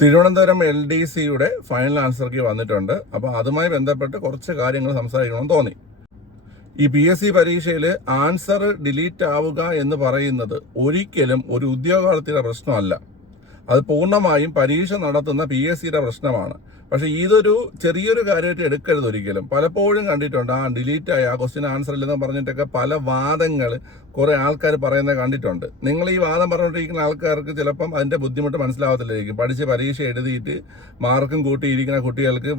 Thiruvananthapuram L D സിയുടെ final ആൻസർക്ക് വന്നിട്ടുണ്ട്. അപ്പോൾ അതുമായി ബന്ധപ്പെട്ട് കുറച്ച് കാര്യങ്ങൾ സംസാരിക്കണമെന്ന് തോന്നി. ഈ പി എസ് സി പരീക്ഷയിൽ ആൻസർ ഡിലീറ്റ് ആവുക എന്ന് പറയുന്നത് ഒരിക്കലും ഒരു ഉദ്യോഗാർത്ഥിയുടെ പ്രശ്നമല്ല. അത് പൂർണമായും പരീക്ഷ നടത്തുന്ന പി എസ് സിയുടെ പ്രശ്നമാണ്. പക്ഷെ ഇതൊരു ചെറിയൊരു കാര്യമായിട്ട് എടുക്കരുത് ഒരിക്കലും. പലപ്പോഴും കണ്ടിട്ടുണ്ട് ആ ഡിലീറ്റ് ആയ ആ ക്വസ്റ്റ്യൻ ആൻസർ ഇല്ലെന്ന് പറഞ്ഞിട്ടൊക്കെ പല വാദങ്ങൾ കുറെ ആൾക്കാർ പറയുന്നത് കണ്ടിട്ടുണ്ട്. നിങ്ങൾ ഈ വാദം പറഞ്ഞുകൊണ്ടിരിക്കുന്ന ആൾക്കാർക്ക് ചിലപ്പം അതിന്റെ ബുദ്ധിമുട്ട് മനസ്സിലാവത്തില്ലായിരിക്കും. പഠിച്ച് പരീക്ഷ എഴുതിയിട്ട് മാർക്കും കൂട്ടിയിരിക്കുന്ന കുട്ടികൾക്ക്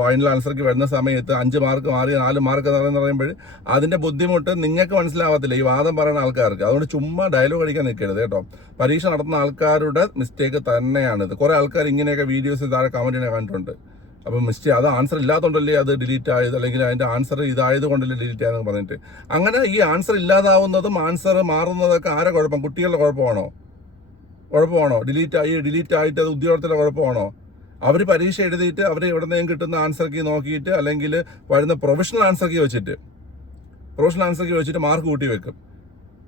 ഫൈനൽ ആൻസർക്ക് വരുന്ന സമയത്ത് അഞ്ച് മാർക്ക് മാറി നാല് മാർക്ക് എന്ന് പറയുമ്പോൾ അതിന്റെ ബുദ്ധിമുട്ട് നിങ്ങൾക്ക് മനസ്സിലാവത്തില്ല ഈ വാദം പറയുന്ന ആൾക്കാർക്ക്. അതുകൊണ്ട് ചുമ്മാ ഡയലോഗ് അടിക്കാൻ നിൽക്കരുത് കേട്ടോ. പരീക്ഷ നടത്തുന്ന ആൾക്കാരുടെ മിസ്റ്റേക്ക് തന്നെയാണിത് കുറേ ആൾക്കാർ ഇങ്ങനെയൊക്കെ വീഡിയോസ് താഴെ കമന്റിനെ കണ്ടിട്ടുണ്ട്. അപ്പം മിസ്റ്റേക്ക് അത് ആൻസർ ഇല്ലാത്തതുകൊണ്ടല്ലേ അത് ഡിലീറ്റ് ആയത്? അല്ലെങ്കിൽ അതിന്റെ ആൻസർ ഇതായത് കൊണ്ടല്ലേ ഡിലീറ്റ് ആയെന്ന് പറഞ്ഞിട്ട്. അങ്ങനെ ഈ ആൻസർ ഇല്ലാതാവുന്നതും ആൻസർ മാറുന്നതൊക്കെ ആരെ കുഴപ്പം? കുട്ടികളുടെ കുഴപ്പമാണോ? കുഴപ്പമാണോ? ഡിലീറ്റ് ആയി ഡിലീറ്റ് ആയിട്ട് അത് ഉദ്യോഗത്തിലെ കുഴപ്പമാണോ? അവർ പരീക്ഷ എഴുതിയിട്ട് അവർ എവിടെ നിന്നും കിട്ടുന്ന ആൻസർ കീ നോക്കിയിട്ട് അല്ലെങ്കിൽ വരുന്ന പ്രൊഫഷണൽ ആൻസർ കീ വെച്ചിട്ട് പ്രൊഫഷണൽ ആൻസർ കീ വെച്ചിട്ട് മാർക്ക് കൂട്ടി വെക്കും.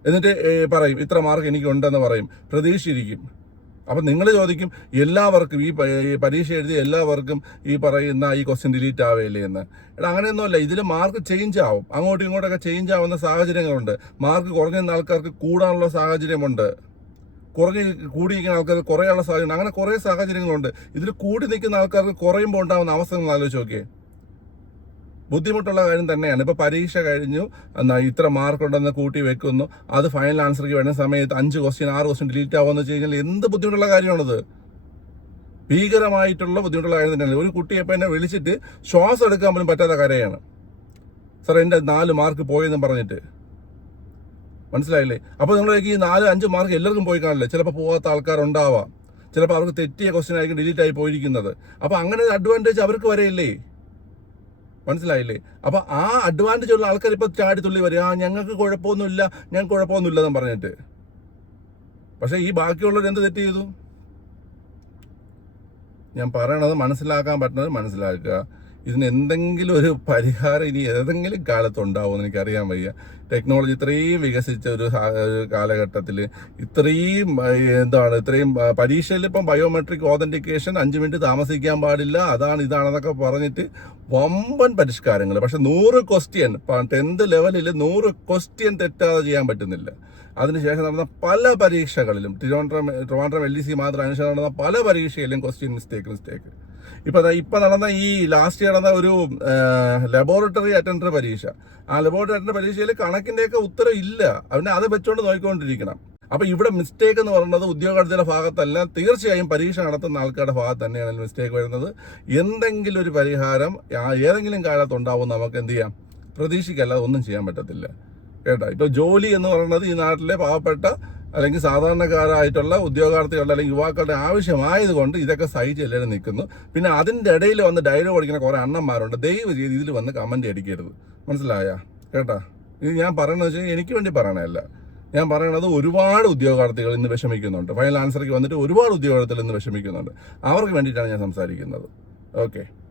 എന്നിട്ട് പറയും ഇത്ര മാർക്ക് എനിക്കുണ്ടെന്ന് പറയും. പ്രതീക്ഷിച്ചിരിക്കും. അപ്പം നിങ്ങൾ ചോദിക്കും എല്ലാവർക്കും ഈ പരീക്ഷ എഴുതിയ എല്ലാവർക്കും ഈ പറയുന്ന ഈ ക്വസ്റ്റ്യൻ ഡിലീറ്റ് ആവുകയില്ലേ എന്ന്? എടാ അങ്ങനെയൊന്നുമല്ല. ഇതിൽ മാർക്ക് ചേഞ്ച് ആവും. അങ്ങോട്ടും ഇങ്ങോട്ടൊക്കെ ചേഞ്ച് ആവുന്ന സാഹചര്യങ്ങളുണ്ട്. മാർക്ക് കുറഞ്ഞ ആൾക്കാർക്ക് കൂടാനുള്ള സാഹചര്യമുണ്ട്. കുറഞ്ഞ് കൂടിയിരിക്കുന്ന ആൾക്കാർക്ക് കുറയാനുള്ള സാഹചര്യം അങ്ങനെ കുറേ സാഹചര്യങ്ങളുണ്ട്. ഇതിൽ കൂടി നിൽക്കുന്ന ആൾക്കാർക്ക് കുറയുമ്പോൾ ഉണ്ടാവുന്ന അവസരങ്ങൾ ആലോചിച്ച് നോക്കിയേ. ബുദ്ധിമുട്ടുള്ള കാര്യം തന്നെയാണ്. ഇപ്പൊ പരീക്ഷ കഴിഞ്ഞു. എന്നാ ഇത്ര മാർക്ക് ഉണ്ടെന്ന് കൂട്ടി വെക്കുന്നു. അത് ഫൈനൽ ആൻസർക്ക് വേണ്ട സമയത്ത് അഞ്ച് ക്വസ്റ്റ്യൻ ആറ് ക്വസ്റ്റ്യൻ ഡിലീറ്റ് ആവുമെന്ന് വെച്ച് കഴിഞ്ഞാൽ എന്ത് ബുദ്ധിമുട്ടുള്ള കാര്യമാണത്? ഭീകരമായിട്ടുള്ള ബുദ്ധിമുട്ടുള്ള കാര്യം തന്നെയാണ്. ഒരു കുട്ടിയെ ഇപ്പം എന്നെ വിളിച്ചിട്ട് ശ്വാസം എടുക്കാൻ പോലും പറ്റാത്ത കാര്യമാണ് സാർ എന്റെ നാല് മാർക്ക് പോയെന്നും പറഞ്ഞിട്ട്. മനസ്സിലായില്ലേ? അപ്പോൾ നിങ്ങൾ ഈ നാല് അഞ്ച് മാർക്ക് എല്ലാവർക്കും പോയി കാണില്ല? ചിലപ്പോൾ പോകാത്ത ആൾക്കാരുണ്ടാവാം. ചിലപ്പോൾ അവർക്ക് തെറ്റിയ ക്വസ്റ്റ്യൻ ആയിരിക്കും ഡിലീറ്റ് ആയി പോയിരിക്കുന്നത്. അപ്പോൾ അങ്ങനെ ഒരു അഡ്വാന്റേജ് അവർക്ക് വരെയില്ലേ? മനസ്സിലായില്ലേ? അപ്പൊ ആ അഡ്വാന്റേജ് ഉള്ള ആൾക്കാർ ഇപ്പൊ ചാടി തുള്ളി വരും. ആ ഞങ്ങൾക്ക് കുഴപ്പമൊന്നുമില്ല ഞങ്ങൾക്ക് കുഴപ്പമൊന്നുമില്ല എന്ന് പറഞ്ഞിട്ട്. പക്ഷെ ഈ ബാക്കിയുള്ളവർ എന്ത് തെറ്റ് ചെയ്തു? ഞാൻ പറയണത് മനസ്സിലാക്കാൻ പറ്റുന്നത് മനസ്സിലാക്കുക. ഇതിന് എന്തെങ്കിലും ഒരു പരിഹാരം ഇനി ഏതെങ്കിലും കാലത്ത് ഉണ്ടാവുമെന്ന് എനിക്കറിയാൻ വയ്യ. ടെക്നോളജി ഇത്രയും വികസിച്ച ഒരു കാലഘട്ടത്തിൽ ഇത്രയും എന്താണ് ഇത്രയും പരീക്ഷയിൽ ഇപ്പം ബയോമെട്രിക് ഓതന്റിക്കേഷൻ അഞ്ച് മിനിറ്റ് താമസിക്കാൻ പാടില്ല അതാണ് ഇതാണെന്നൊക്കെ പറഞ്ഞിട്ട് വമ്പൻ പരിഷ്കാരങ്ങൾ പക്ഷെ നൂറ് ക്വസ്റ്റ്യൻ ടെൻത്ത് ലെവലിൽ നൂറ് ക്വസ്റ്റ്യൻ തെറ്റാതെ ചെയ്യാൻ പറ്റുന്നില്ല. അതിനുശേഷം നടന്ന പല പരീക്ഷകളിലും Thiruvananthapuram Trivandrum L D C മാത്രം അനുസരിച്ച് നടന്ന പല പരീക്ഷയിലും ക്വസ്റ്റ്യൻ മിസ്റ്റേക്ക് മിസ്റ്റേക്ക് ഇപ്പൊ ഇപ്പൊ നടന്ന ഈ ലാസ്റ്റ് നടന്ന ഒരു ലബോറട്ടറി അറ്റൻഡർ പരീക്ഷ. ആ ലബോറട്ടറി അറ്റൻഡർ പരീക്ഷയിൽ കണക്കിന്റെയൊക്കെ ഉത്തരം ഇല്ല. അവനെ അത് വെച്ചോണ്ട് നോക്കിക്കൊണ്ടിരിക്കണം അപ്പൊ ഇവിടെ മിസ്റ്റേക്ക് എന്ന് പറയുന്നത് ഉദ്യോഗാർത്ഥിയുടെ ഭാഗത്തല്ല. തീർച്ചയായും പരീക്ഷ നടത്തുന്ന ആൾക്കാരുടെ ഭാഗത്ത് തന്നെയാണ് മിസ്റ്റേക്ക് വരുന്നത്. എന്തെങ്കിലും ഒരു പരിഹാരം ഏതെങ്കിലും കാലത്ത് ഉണ്ടാവും നമുക്ക് എന്ത് ചെയ്യാം? പ്രതീക്ഷിക്കല്ലാതെ ഒന്നും ചെയ്യാൻ പറ്റത്തില്ല. കേട്ടോ? ഇപ്പൊ ജോലി എന്ന് പറയുന്നത് ഈ നാട്ടിലെ പാവപ്പെട്ട അല്ലെങ്കിൽ സാധാരണക്കാരായിട്ടുള്ള ഉദ്യോഗാർത്ഥികളുടെ അല്ലെങ്കിൽ യുവാക്കളുടെ ആവശ്യമായതുകൊണ്ട് ഇതൊക്കെ സഹിച്ച് എല്ലാവരും നിൽക്കുന്നു. പിന്നെ അതിന്റെ ഇടയിൽ വന്ന് ഡയലോഗ് അടിക്കുന്ന കുറേ അണ്ണന്മാരുണ്ട്. ദയവ് ചെയ്ത് ഇതിൽ വന്ന് കമന്റ് അടിക്കരുത്. മനസ്സിലായ? കേട്ടാ? ഇത് ഞാൻ പറയണമെന്ന് വെച്ചാൽ എനിക്ക് വേണ്ടി പറയണതല്ല. ഞാൻ പറയണത് ഒരുപാട് ഉദ്യോഗാർത്ഥികൾ ഇന്ന് വിഷമിക്കുന്നുണ്ട്. ഫൈനൽ ആൻസർക്ക് വന്നിട്ട് ഒരുപാട് ഉദ്യോഗാർത്ഥികൾ ഇന്ന് വിഷമിക്കുന്നുണ്ട്. അവർക്ക് വേണ്ടിയിട്ടാണ് ഞാൻ സംസാരിക്കുന്നത്. ഓക്കെ